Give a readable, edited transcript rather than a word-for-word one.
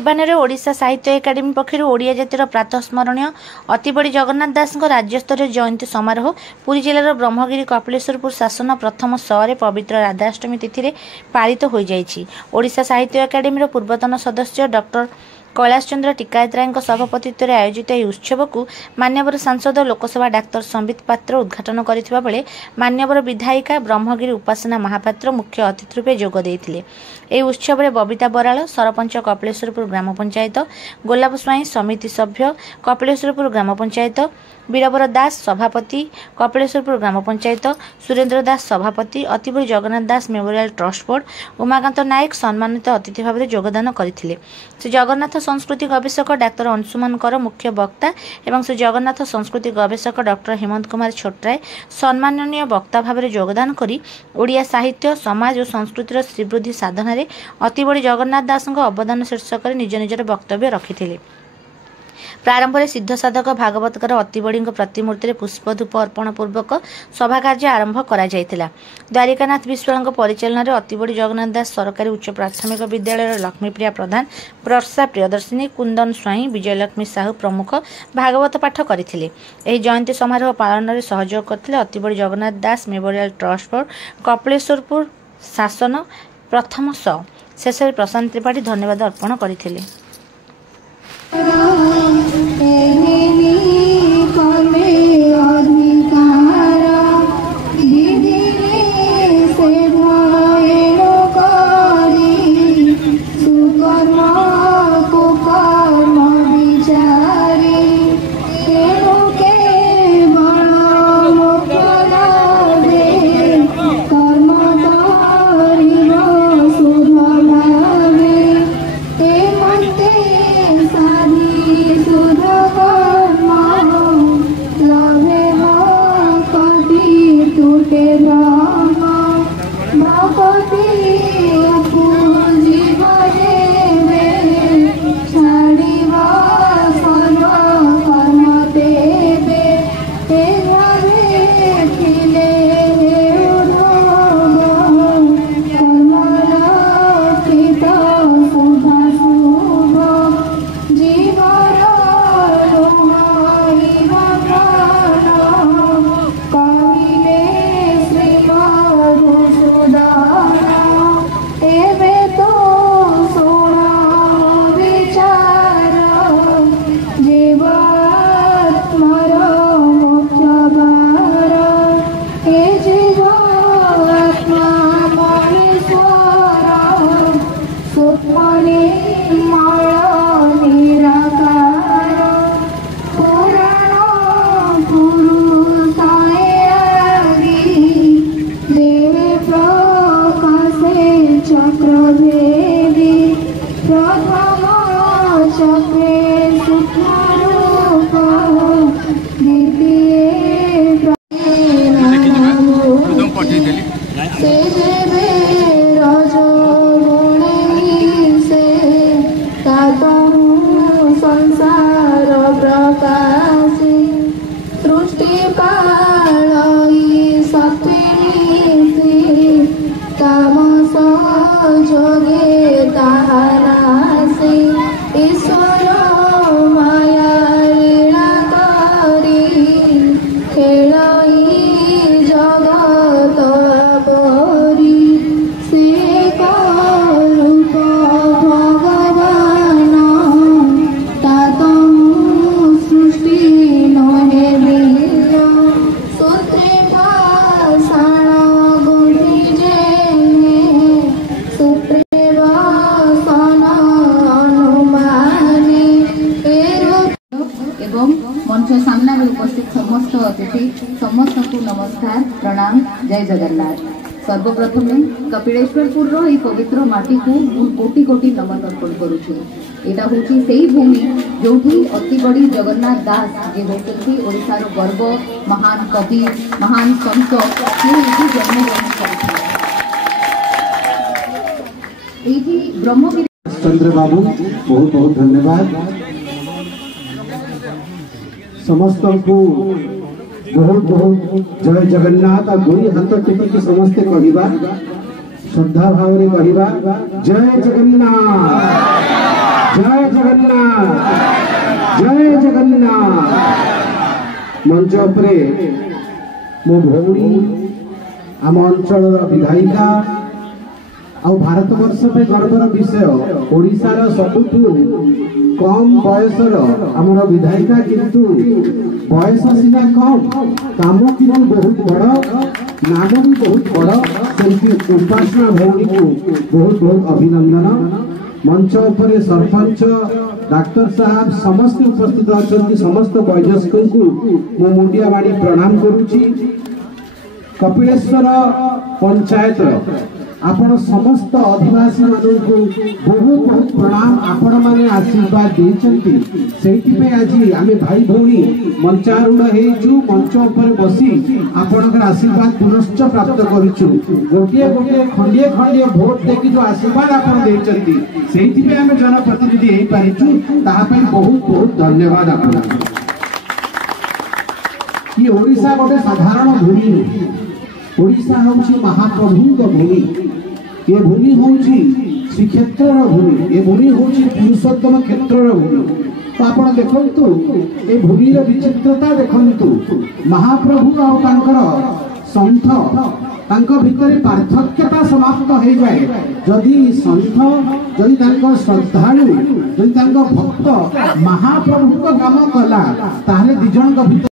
पूर्वाह्न ओडिशा साहित्य एकाडेमी पक्षर ओडिया जातिर प्रातस्मरणीय अतिबड़ी जगन्नाथ दास राज्यस्तरीय जयंती समारोह पुरी जिलार ब्रह्मगिरी कपिलेश्वरपुर शासन प्रथम सरे पवित्र राधाष्टमी तिथि में पालित हो जाइछि। ओडिशा साहित्य एकाडेमी पूर्वतन सदस्य डॉक्टर कैलाश चंद्र टिकायत राय सभापतित्व में आयोजित यह उत्सव को मान्यवर सांसद लोकसभा डाक्तर संबित पात्र उद्घाटन करथिबा बेले मान्यवर विधायिका ब्रह्मगिरी उपासना महापात्र मुख्य अतिथि रूपे जोग देइथिले। एही उत्सव में बबिता बराल सरपंच कपिलेश्वरपुर ग्राम पंचायत, गोलाप स्वाई समिति सभ्य कपिलेश्वरपुर ग्राम पंचायत, बीरबर दास सभापति कपिलेश्वरपुर ग्राम पंचायत, सुरेंद्र दास सभापति अतिबड़ी जगन्नाथ दास मेमोरियल ट्रस्ट बोर्ड, उमाकांत नायक सम्मानित अतिथि भाव में योगदान करथिले। श्री जगन्नाथ संस्कृति गवेषक डाक्तर अंशुमान कर मुख्य वक्ता एवं श्री जगन्नाथ संस्कृति गवेषक डॉक्टर हेमंत कुमार छोटराय सम्माननीय वक्ता भाव में योगदान करी ओडिया साहित्य समाज और संस्कृतिर श्रीवृद्धि साधन अतिबड़ी जगन्नाथ दास अवदान शीर्षक निज निजर वक्तव्य रखिथिले। प्रारंभ में सिद्ध साधक भागवतकर अतिबड़ी प्रतिमूर्ति पुष्पधूप अर्पण पूर्वक सभा कार्य आरंभ करा जायतिला। द्वारिकानाथ विश्वाल परिचालन में अतिबड़ी जगन्नाथ दास सरकारी उच्च प्राथमिक विद्यालय लक्ष्मीप्रिया प्रधान, वर्षा प्रियदर्शिनी, कुंदन स्वाई, विजयलक्ष्मी साहू प्रमुख भागवत पाठ करथिले। एही जयंती समारोह पालन में सहयोग करथिले अतिबड़ी जगन्नाथ दास मेमोरियल ट्रस्ट बोर्ड कपिलेश्वरपुर शासन प्रथम शेष में प्रशांत त्रिपाठी धन्यवाद अर्पण करथिले। नमस्कार प्रणाम जय जगन्नाथ। सर्वप्रथम कपिलेश्वरपुर पवित्र माटी को कोटि कोटि नमन अर्पण करुछु। एटा होची सेही भूमि जोठी अतिबड़ी जगन्नाथ दास जे होती ओडिशार गर्व महान कवि महान संत जन्म ब्रह्मगिरी चंद्र बाबू बहुत बहुत धन्यवाद। समस्त को बहुत बहुत जय जगन्नाथ आ गोरी हाथ टेकिक समस्ते कहवा श्रद्धा भाव में कहवा जय जगन्नाथ जय जय जगन्नाथ। मंच उपरे मो भौणी आम अंचल विधायिका आ भारत वर्ष पे गर्वर विषय ओडिशार सबुठु कम बयसर आमर विधायिका किंतु बयस सीना कम काम किंतु बहुत बड़ नाम भी बहुत बड़ सेमती उपासना भौणी को बहुत बहुत अभिनंदन। मंच उपरे सरपंच डाक्टर साहब समस्त उपस्थित अच्छा समस्त वयस्क को मो मुंडिया माड़ी प्रणाम करुची। कपिलेश्वर पंचायत आपण समस्त अधिवासी मानू बहुत बहुत प्रणाम आपण माने आशीर्वाद देचंती सेठी पे आज आमे भाई भौणी मंचारूढ़ हेचु मंच ऊपर बसी आपनकर आशीर्वाद पुनश्च प्राप्त करिछु। गोटिए गोटिए खंडिए खंडिए भोट देखि जो आशीर्वाद आपण देचंती सेठी पे आमे जनप्रतिनिधि हे पारिछु ताहा पे बहुत बहुत धन्यवाद आपण। ये ओडिशा गोटे साधारण भूमि नहीं, ओडिशा होउछि महाप्रभुଙ୍କ भूमि। ये भूमि होउछि श्रीक्षेत्र भूमि, ये भूमि होउछि पुरुषोत्तम क्षेत्र भूमि। तो आपण देखंतु ए भूमि रो विचित्रता देखंतु महाप्रभु और तांकर संथ तांको भितरे पार्थक्यता समाप्त हो जाए जदि संथ जदि तांको श्रद्धालु जदि तांको भक्त महाप्रभु को काम कला ताहले दिजन